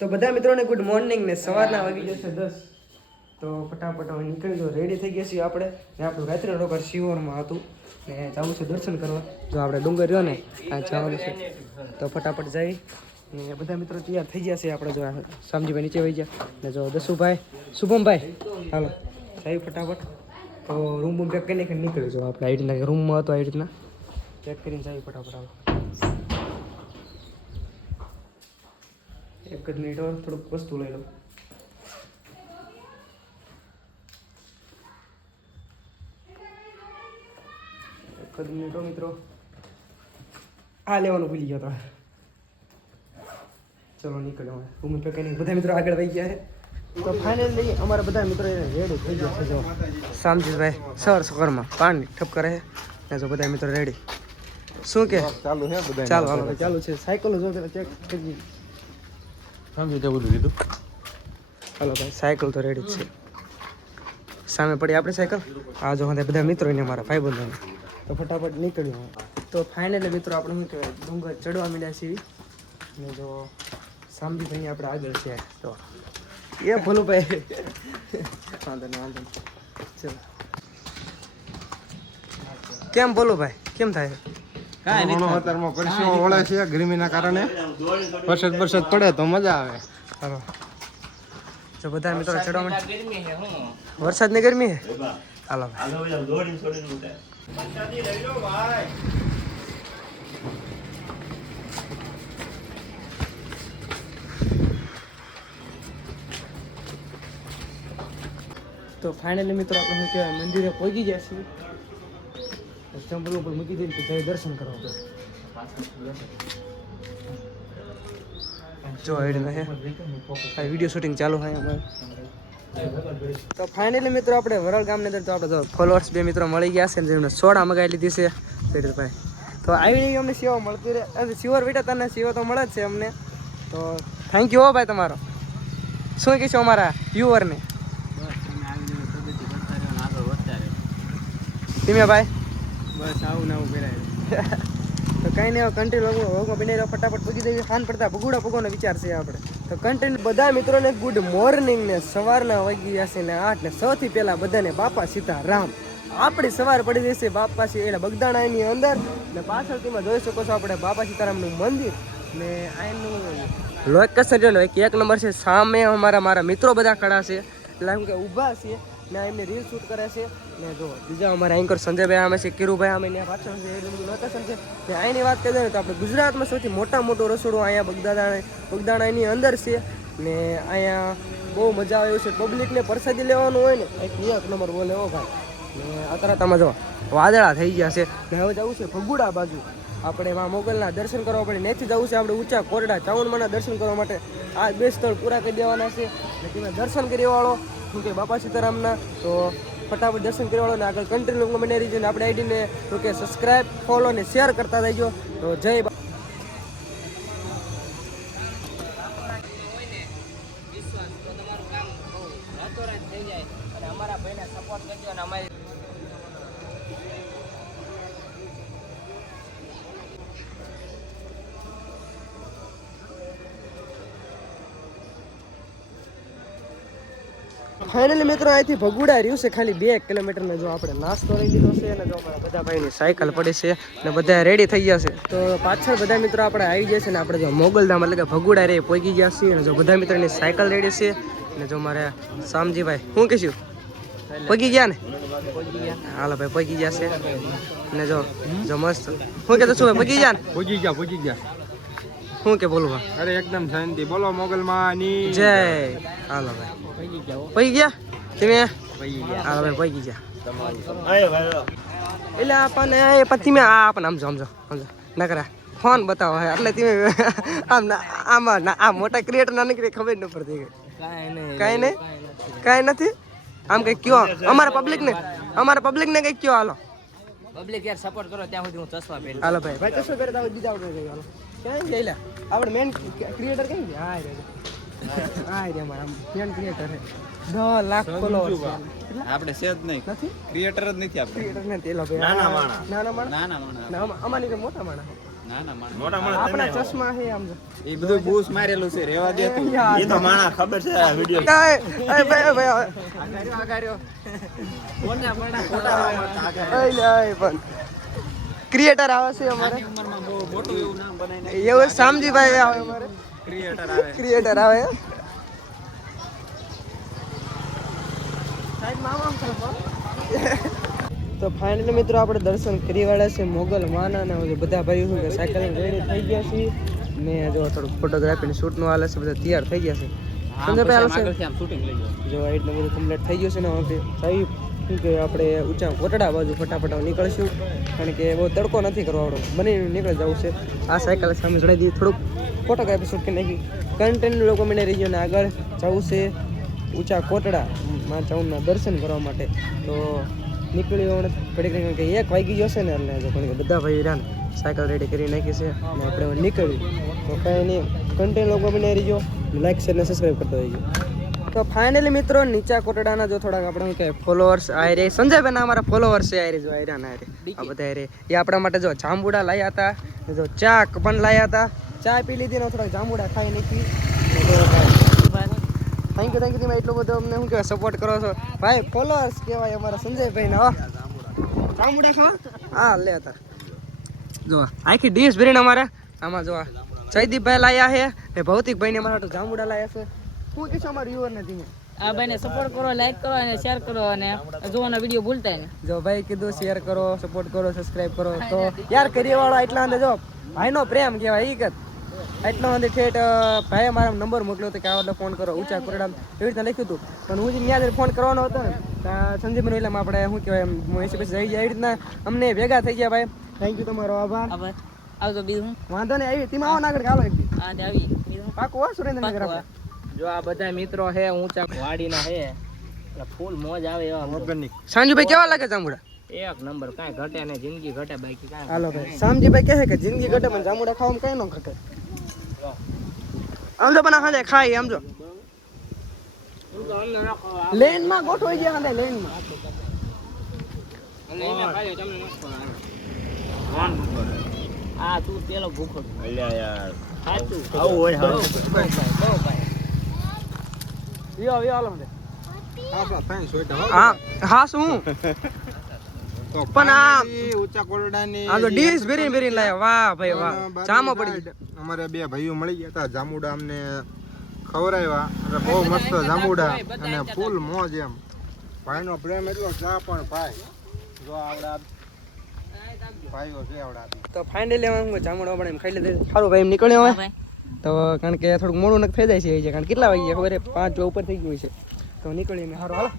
તો બધા મિત્રોને ગુડ મોર્નિંગ ને સવારના વાગી જશે 10. તો ફટાફટ હવે નીકળી જો રેડી થઈ ગયા છીએ આપણે ને આપણું રાત્રિનો રોકાણ શિવોરમાં હતું ને જવું છે દર્શન કરવા. જો આપણે ડુંગર રહ્યો ને આ જવાનું છે તો ફટાફટ જઈ ને બધા મિત્રો તૈયાર થઈ ગયા છે. આપણે જો શામજીભાઈ નીચે વહી ગયા ને જો દસુભાઈ શુભમભાઈ હાલો જઈ ફટાફટ. તો રૂમ પેક કરીને નીકળી જો આપણે આ રીતના રૂમમાં હતો આ રીતના પેક કરીને જઈ ફટાફટ. હાલો એક જ મિનિટ થોડુંક વસ્તુ લઈ લઉં. એક જ મિનિટ મિત્રો આ લેવાનું ભૂલી ગયો તો ચલો નીકળ્યો રૂમ પેકિંગ. બધા મિત્રો આગળ વહી ગયા છે. તો ફાઇનલી અમારા બધા મિત્રો રેડી થઈ ગયા છે. જો શામજીભાઈ સવારમાં પાણી ઠપ કરે છે ને જો બધા મિત્રો રેડી. શું કે ચાલુ છે બધા? ચાલો હાલો ચાલુ છે. સાયકલ જો ચેક કરી સમજી જવું કીધું. હાલો ભાઈ સાયકલ તો રેડી જ છે. સામે પડી આપણે સાયકલ આ જો બધા મિત્રો ને અમારા ભાઈબંધોને તો ફટાફટ નીકળ્યું. તો ફાઇનલી મિત્રો આપણે શું કહેવાય ડુંગર ચડવા માંડ્યા છીએ ને જો શામજીભાઈ આપણે આગળ છે. તો એ ભલું ભાઈ વાંધો નહીં ચલો. કેમ બોલો ભાઈ કેમ થાય? અત્યારમાં પરસેવો વળે છે ગરમીના કારણે. વરસાદ પડે તો મજા આવે. હાલો જો બધા મિત્રો ચડવા માંડ્યા. વરસાદની ગરમી છે. હાલો તો ફાઇનલી મિત્રો આપણે શું કહેવાય મંદિરે પહોંચી ગયા છીએ. ચંપલ ઉપર મૂકી દઈને તો જઈ દર્શન કરવા. જો વિડીયો શૂટિંગ ચાલુ હોય અમારે. તો ફાઇનલી મિત્રો આપણે વરાળ ગામની અંદર તો આપણે તો ફોલોઅર્સ બે મિત્રો મળી ગયા છે જેમને સોડા મગાવી લીધી છે ભાઈ. તો આવી અમને સેવા મળતી રહે. સિવર બેટા તને સેવા તો મળે જ છે અમને. તો થેન્ક યુ હો ભાઈ તમારો. શું કહેશો અમારા વ્યુઅરને? ધીમે ભાઈ બસ આવું ને આવું કરાય. તો કંઈ નહીં કન્ટિન્યુ વગમાં બની ફટાફટ પૂગી દેવી. ખાન પડતા ભગુડા ભગવાનો વિચાર છે આપણે. તો કન્ટિન્યુ બધા મિત્રોને ગુડ મોર્નિંગ ને સવારના વાગી જશે ને 8 ને સૌથી પહેલાં બધાને બાપા સીતારામ. આપણી સવાર પડી જશે બાપા એટલે બગદાણાની અંદર ને પાછળથીમાં જોઈ શકો છો આપણે બાપા સીતારામનું મંદિર ને આનું લોકેશન એક નંબર છે. સામે મારા મિત્રો બધા ખડા છે એટલે એમ કે ઊભા છે ને એમને રીલ શૂટ કરે છે ને જો બીજા અમારા એન્કર સંજયભાઈ અમે છે, કિરુભાઈ અમે ત્યાં પાછળ છે એનું લોકેશન છે. ને અહીંની વાત કરીએ તો આપણે ગુજરાતમાં સૌથી મોટું રસોડું અહીંયા બગદાણાની અંદર છે ને અહીંયા બહુ મજા આવે એવું છે. પબ્લિકને પ્રસાદી લેવાનું હોય ને એક નંબર બોલે હો ભાઈ. ને અત્યારે તમે જો વાદળા થઈ ગયા છે ને હવે જવું છે ભગુડા બાજુ. આપણે એમાં મોગલના દર્શન કરવા પડે. ત્યાંથી જવું છે આપણે ઊંચા કોરડા ચાવણમાના દર્શન કરવા માટે. આ 2 સ્થળ પૂરા કરી દેવાના છે ને તમે દર્શન કરી વાળો શું કે બાપા સીતારામના. તો ફટાફટ દર્શન કરી વાળો ને આગળ કન્ટિન્યુ બની રહીજો ને આપણે આઈડીને તો કે સબસ્ક્રાઈબ ફોલો ને શેર કરતા રહેજો. તો જય અમારા ભાઈને સપોર્ટ કરજો અને અમારી ફાઇનલી મિત્રો અહીંથી ભગુડા રહ્યું છે ખાલી 2 કિલોમીટરનો. જો આપણે નાસ્તો લઈ લીધો છે અને જો અમારા બધા ભાઈની સાયકલ પડી છે ને બધા રેડી થઈ ગયા છે. તો પાછળ બધા મિત્રો આપણે આવી ગયા છે ને આપણે જો મોગલધામ એટલે કે ભગુડા રે પહોંચી ગયા છીએ અને જો બધા મિત્રોની સાયકલ રેડી છે ને જો મારે શામજીભાઈ શું કહીશું પગી ગયા ને? હાલો ભાઈ પગી ગયા છે ને જો મસ્ત શું કહેતો શું ભાઈ પગી ગયા ને? પહોંચી ગયા શું કે બોલું ભાઈ? અરે એકદમ શાંતિ બોલો મોગલમાની જય. હાલો ભાઈ પગી ગયા તમે? હાલો ભાઈ પગી ગયા એટલે આપણને તમે આપણને સમજો ના કરે ફોન બતાવો એટલે તમે આમાં આ મોટા ક્રિએટર ના નીકળી ખબર ન પડતી. કાંઈ નહીં કાંઈ નથી આમ કંઈક કયો અમારા પબ્લિકને કંઈક કયો. હાલો પબ્લિક યાર સપોર્ટ કરો ત્યાં સુધી હું ચશ્મા પહેરું. હાલો ભાઈ ચશ્મા પહેરે તો બીજા હાલો ક્યાં ગયેલા આપણે મેન ક્રિએટર કેમ છે? હા રે મારા મેન ક્રિએટર છે 10 લાખ ફોલોઅર્સ આપણે છે જ નહીં ક્રિએટર જ નથી આપણે. ક્રિએટર નથી એલો ભાઈ નાના માણા અમારી મોટા માણા મોટા માણસ આપણા ચશ્મા છે આમ જો. એ બધું બૂસ મારેલું છે રેવા દે તું યાર. એ તો માણા ખબર છે આ વિડિયો ભાઈ ભાઈ ક્રિએટર આવે છે અમારે ઉંમરમાં બહુ મોટું એવું નામ બનાવીને એવું શામજીભાઈ આવે અમારે ક્રિએટર આવે ક્રિએટર આવે તો ફાઇનલી મિત્રો આપણે દર્શન કરી વાળા છે મોગલ માના ને બધા ભાઈઓ શું કે સાયકલ રેડી થઈ ગયા છે ને જો થોડુંક ફોટોગ્રાફી શૂટનું હાલે છે બધા તૈયાર થઈ ગયા છે સંજયભાઈ હાલે છે શૂટિંગ લઈ જાઓ. જો એટલું બધું કમ્પ્લીટ થઈ ગયું છે ને હવે સાહેબ શું કે આપણે ઊંચા કોટડા બાજુ ફટાફટ નીકળશું કારણ કે બહુ તડકો નથી કરવો આપણો બની નીકળી જવું છે આ સાયકલ સામે ચડાવી દીધી થોડુંક ફોટોગ્રાફી શૂટ કરી નાખી કન્ટેન્ટ લોકો મને રહી ગયો ને આગળ જવું છે ઊંચા કોટડા માં ચાઉનના દર્શન કરવા માટે તો નીકળ્યો ઘડી ઘડી કે 1 વાગી ગયો છે ને એટલે જો ઘણી બધા ભાઈ રહ્યા ને સાયકલ રેડી કરી નાખી છે અને આપણે હવે નીકળ્યું તો કાંઈ નહીં કન્ટેન્ટ લોકો મને રહી ગયો લાઈક શેર ને સબસ્ક્રાઈબ કરતો રહીજો તો ફાઇનલી મિત્રો નીચા કોટડાના જો થોડાક આપણે શું કહેવાય ફોલોઅર્સ આ રે સંજયભાઈના અમારા ફોલોઅર્સ છે આ રે જો આયરા ના રે આ બધા રે એ આપણા માટે જો જાંબુડા લાયા હતા જો ચા પણ લાયા હતા ચા પી લીધી ને થોડાક જાંબુડા ખાઈ નાખી થેન્ક યુ તમે એટલો બધો અમને શું કહેવાય સપોર્ટ કરો છો ભાઈ ફોલોઅર્સ કહેવાય અમારા સંજયભાઈ ના જાંબુડા ખાવા હા લે હતા જો આખી ડીશ ભરીને અમારે આમાં જો જયદીપભાઈ લાયા છે ને ભૌતિકભાઈ ને અમારા જાંબુડા લાયા છે શું કહેશો અમારા વ્યુઅર ને ધીમે આ ભાઈને સપોર્ટ કરો, લાઈક કરો અને શેર કરો અને જોવાનો વિડીયો ભૂલતા નહીં. જો ભાઈ કીધું શેર કરો સપોર્ટ કરો સબસ્ક્રાઇબ કરો તો યાર કરીએ વાળા એટલા અંદર જો ભાઈનો પ્રેમ કહેવાય ઈ કત એટલો અંદર ઠેઠ ભાઈએ મારા નંબર મોકલ્યો હતો કે આવો ફોન કરો ઊંચા કોરડા એવી રીતના લખ્યું હતું પણ હું ત્યાં ફોન કરવાનો હતો ને સંજીવભાઈ એટલે આપણે શું કહેવાય એસી પછી જઈ જાય એવી રીતના અમને ભેગા થઈ ગયા ભાઈ થેન્ક યુ તમારો આભાર આભાર. આવજો બીજું વાંધો નહીં આવી તેમાં આવો આગળ ચાલો એક દી આ તે આવી બીજું પાકું હો સુરેન્દ્રનગર આપણે જો આ બધા મિત્રો છે ઊંચા વાડીના છે એટલે ફૂલ મોજ આવે એવા ઓર્ગેનિક સાંજુભાઈ કેવા લાગે જાંબુડા એક નંબર કાંઈ ઘટે ને જિંદગી ઘટે બાકી કાંઈ હાલો ભાઈ શામજીભાઈ કહે છે કે જિંદગી ઘટે પણ જાંબુડા ખાવામાં કઈ ન ઘટે આમ તો બના ખાજે ખાઈ આમ જો લેન માં ગોઠવાઈ ગયા ખાંડે લેન માં આ તું પેલો ભૂખો અલ્યા યાર સાચું આવું હોય હા યો યો હાલો મને આપણા થેન્ક્સ હોય તો હા હા શું તો પણ આ finally ઊંચા કોરડાની આ તો ડીશ ભરીને ભરીને લાયા વાહ ભાઈ વાહ ચામો પડી ગયો અમારે બે ભાઈઓ મળી ગયા હતા જાંબુડા અમને ખવડાવ્યા અને બહુ મસ્ત જાંબુડા અને ફૂલ મોજ એમ ભાઈનો પ્રેમ એટલો ચા પણ ભાઈ જો આવડા ભાઈઓ છે આવડા તો ફાઇનલી હું જામુડા પણ એમ ખાઈ લીધે સારું ભાઈ એમ નીકળ્યો હવે તો કારણ કે થોડુંક મોડું નક થઈ જાય છે એ કારણ કેટલા વાગ્યા ખબર 5 ઉપર થઈ ગયું છે તો નીકળીએ મેં સારું હાલો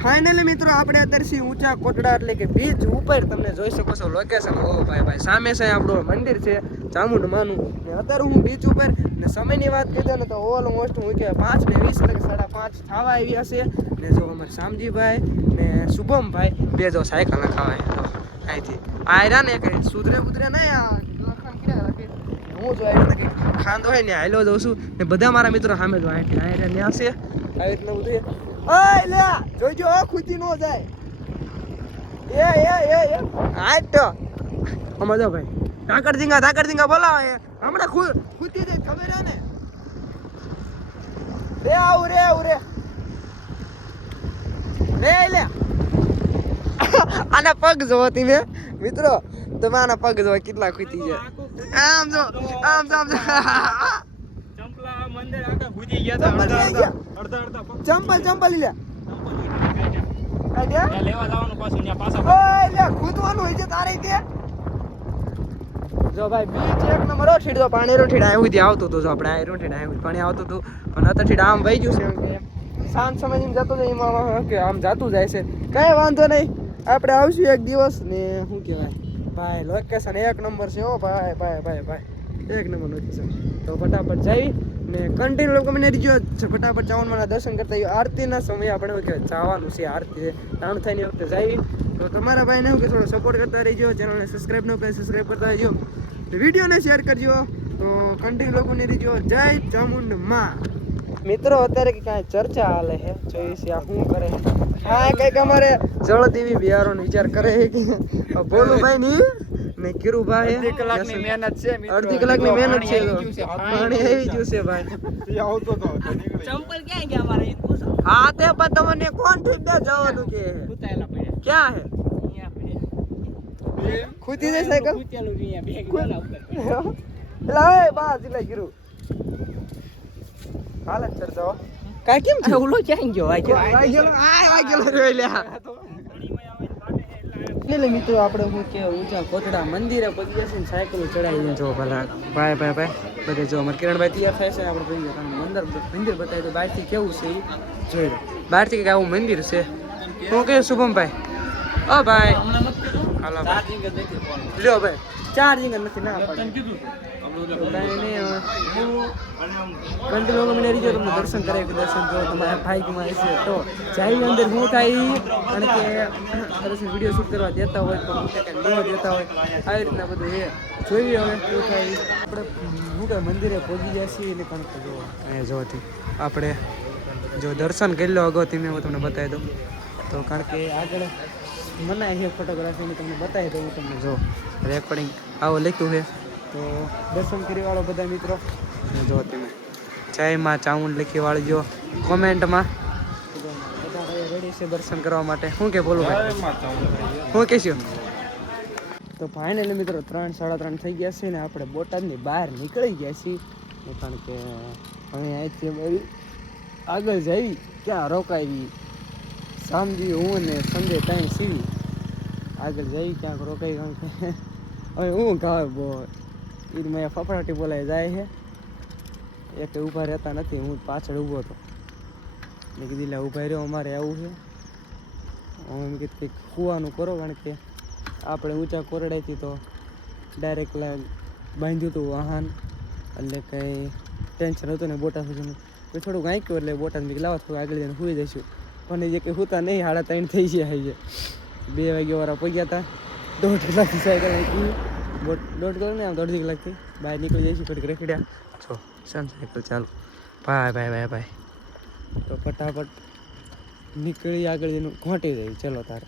ફાઇનલી મિત્રો આપણે અત્યારે ઊંચા કોટડા એટલે કે બીચ ઉપર તમને જોઈ શકો છો લોકેશન ઓ ભાઈ ભાઈ સામે છે આપણું મંદિર છે ચામુંડમાનું ને અત્યારે હું બીચ ઉપર ને સમયની વાત કરીએ ને તો ઓલમોસ્ટ હું કે 5:20 એટલે કે 5:30 થવા આવી હશે ને જો અમારે શામજીભાઈ ને શુભમભાઈ બે જો સાયકલ ના ખાવાય તો અહીંથી આયરા ને કઈ સુધરે બુધરે નહીં આ લખણ કર્યા રાખે હું જો આયરા કે ખાંદો હોય ને હાલો જઉં છું ને બધા મારા મિત્રો સામે જો અહીંથી આયરા ને આવશે આવી રીતના બધું ઓય લે જોજો ખુદી નો જાય એ આજ તો અમાર જો ભાઈ ધાકડ ધીંગા બોલાવે હમણાં ખુદી જાય ખબર હે ને રે આવ રે લે આના પગ જો તમે મિત્રો તમે આના પગ જો કેટલા ખુદી છે આમ જો ચંપલા મંદિર આખા ભૂજી ગયા હતા અડધા ચંપલ લે ત્યાં લેવા જવાનું પાછું ત્યાં પાછા ઓય લે ખુદવાનું હોય છે તારે તે જો ભાઈ બીચ એક નંબર ઠીડો પાણી રોઠીડ આવ્યું થી આવતું હતું જો આપણે આ રોઠીડ આવ્યું પાણી આવતું હતું પણ અત્યારે ઠીડ આમ વહી ગયું છે એમ કે સાંજ સમય જેમ જતો જાય એમાં કે આમ જાતું જાય છે કઈ વાંધો નહીં આપણે આવશું એક દિવસ ને શું કહેવાય ભાઈ લોકેશન એક નંબર છે ઓ ભાઈ એક નંબર લોકેશન તો ફટાફટ જઈ ને કન્ટિન્યુ લોકો મને રીજો ફટાફટ ચાવનના દર્શન કરતા આરતીના સમયે આપણે શું કહેવાય જવાનું છે આરતી ટાણું થઈને વખતે જઈ તો તમારા ભાઈને શું કે થોડો સપોર્ટ કરતા રહીજો ચેનલને સબસ્ક્રાઈબ ન કરી સબસ્ક્રાઈબ કરતા રહીજો વિડીયોને શેર કરજો તો કન્ટિન્યુ લોકોને રીજો જય ચામુંડમાં મિત્રો અત્યારે કે કાંઈ ચર્ચા હાલે છે જોઈએ છે આ શું કરે હા કંઈક અમારે જળદેવી બિહારનો વિચાર કરે છે કે ભોલુભાઈ ની ને કિરુભાઈ અડધી કલાકની મહેનત છે મિત્રો. અડધી કલાકની મહેનત છે તો આવી ગયું છે. પાણી આવી ગયું છે ભાઈ એ આવતો તો નીકળી ચંપલ ક્યાં ગયા મારે? ઈ પૂછો. હા તે પણ તમને કોણ ઠીક દે જવાનું કે કૂતાયેલા પડ્યા. ક્યાં હે અહીંયા પડ્યા. ખૂતી જાય સાયકલ કૂતેલું અહીંયા બે ગોળા ઉપર. એલા એ બા જીલા ગીરુ હાલત સર જાઓ કાઈ કેમ છે ઓલો ક્યાં ગયો? વાગેલો રે લ્યા એટલે મિત્રો આપણે હું કે ઊંચા કોટડા મંદિરે પગી જશે ને સાયકલ ચડાવીને જો ભલા ભાઈ બધે જો અમારે કિરણભાઈ તૈયાર થાય છે આપણે પગી ગયા મંદિર બતાવી તો બહારથી કેવું છે એ જોઈ લો બહારથી કંઈક આવું મંદિર છે શું કે શુભમભાઈ ઓ ભાઈ હાલો ભાઈ લ્યો ભાઈ ચાર્જિંગ નથી ના પડે કંટ્રોલ મને રીજો તમને દર્શન કરાવી કે દર્શન જો તમારા બાઇકમાં હશે તો જાય અંદર શું થાય અને કે દર્શન વિડીયો શૂટ કરવા દેતા હોય તો લેવા દેતા હોય આવી રીતના બધું એ જોઈએ હવે શું થાય આપણે શું કે મંદિરે પહોંચી જાય છીએ એને કારણ કે જો અહીંયા જોથી આપણે જો દર્શન કરી લો અગાઉથી મેં હું તમને બતાવી દઉં તો કારણ કે આગળ મનાય છે ફોટોગ્રાફીની તમને બતાવી દઉં હું તમને જો રેકોર્ડિંગ આવો લખ્યું છે તો દર્શન કરી વાળો બધા મિત્રો જો તમે જય માં ચામુંડ લખી વાળજો કોમેન્ટમાં બધા રેડી છે દર્શન કરવા માટે શું કે બોલું ભાઈ શું કહેશું તો ફાઇનલી મિત્રો 3:30 થઈ ગયા છે ને આપણે બોટાદની બહાર નીકળી ગયા છીએ કારણ કે હવે અહીંથી અમારી આગળ જઈ ક્યાં રોકાવી સામજી હું ને સંજય ત્યાં સીવી આગળ જઈ ક્યાંક રોકાઈ કારણ કે હવે હું ગાવે બહુ ઈદ મેં ફફડાટી બોલાય જાય છે એક ઊભા રહેતા નથી હું પાછળ ઊભો હતો મેં કીધું લે ઊભા રહ્યો અમારે આવું છે હું એમ કીધું કંઈક કૂવાનું કરો કારણ કે આપણે ઊંચા કોરડાઈથી તો ડાયરેક્ટ બાંધ્યું હતું વાહન એટલે કંઈ ટેન્શન હતું ને બોટાદ સુધીનું તો થોડુંક આંક્યું એટલે બોટાદ મેં લાવો થોડું આગળ જઈને સૂઈ જઈશું પણ જે કંઈ સૂતા નહીં 3:30 થઈ ગયા છે 2 વાગ્યા વાળા પગ્યા હતા 1.5 કલાકથી સાયકલ આંકી 1.5 કલાક ને આમ 1.5 કલાકથી બહાર નીકળી જઈશું થોડીક રેખડ્યા જો સન સાયકલ ચાલુ ભાઈ તો ફટાફટ નીકળી આગળ જઈને ઘોંટી દઈ ચલો તારે